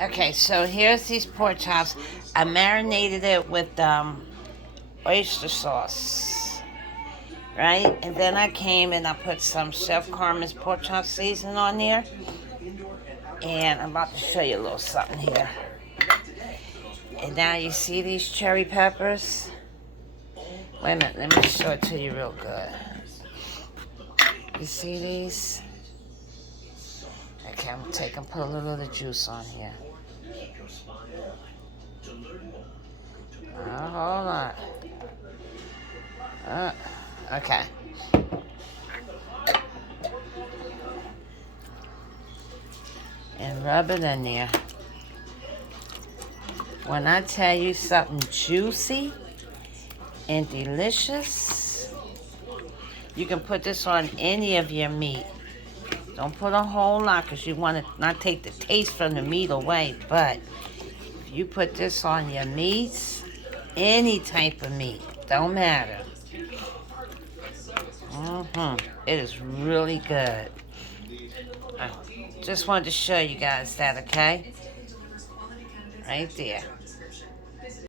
Okay, so here's these pork chops. I marinated it with oyster sauce, right? And then I came and I put some Chef Carmen's pork chop seasoning on there. And I'm about to show you a little something here. And now you see these cherry peppers? Wait a minute, let me show it to you real good. You see these? Okay, I'm gonna take and put a little of the juice on here. Hold on. Okay. And rub it in there. When I tell you something juicy and delicious, you can put this on any of your meat. Don't put a whole lot because you want to not take the taste from the meat away. But if you put this on your meats, any type of meat, don't matter. It is really good. I just wanted to show you guys that, okay? Right there.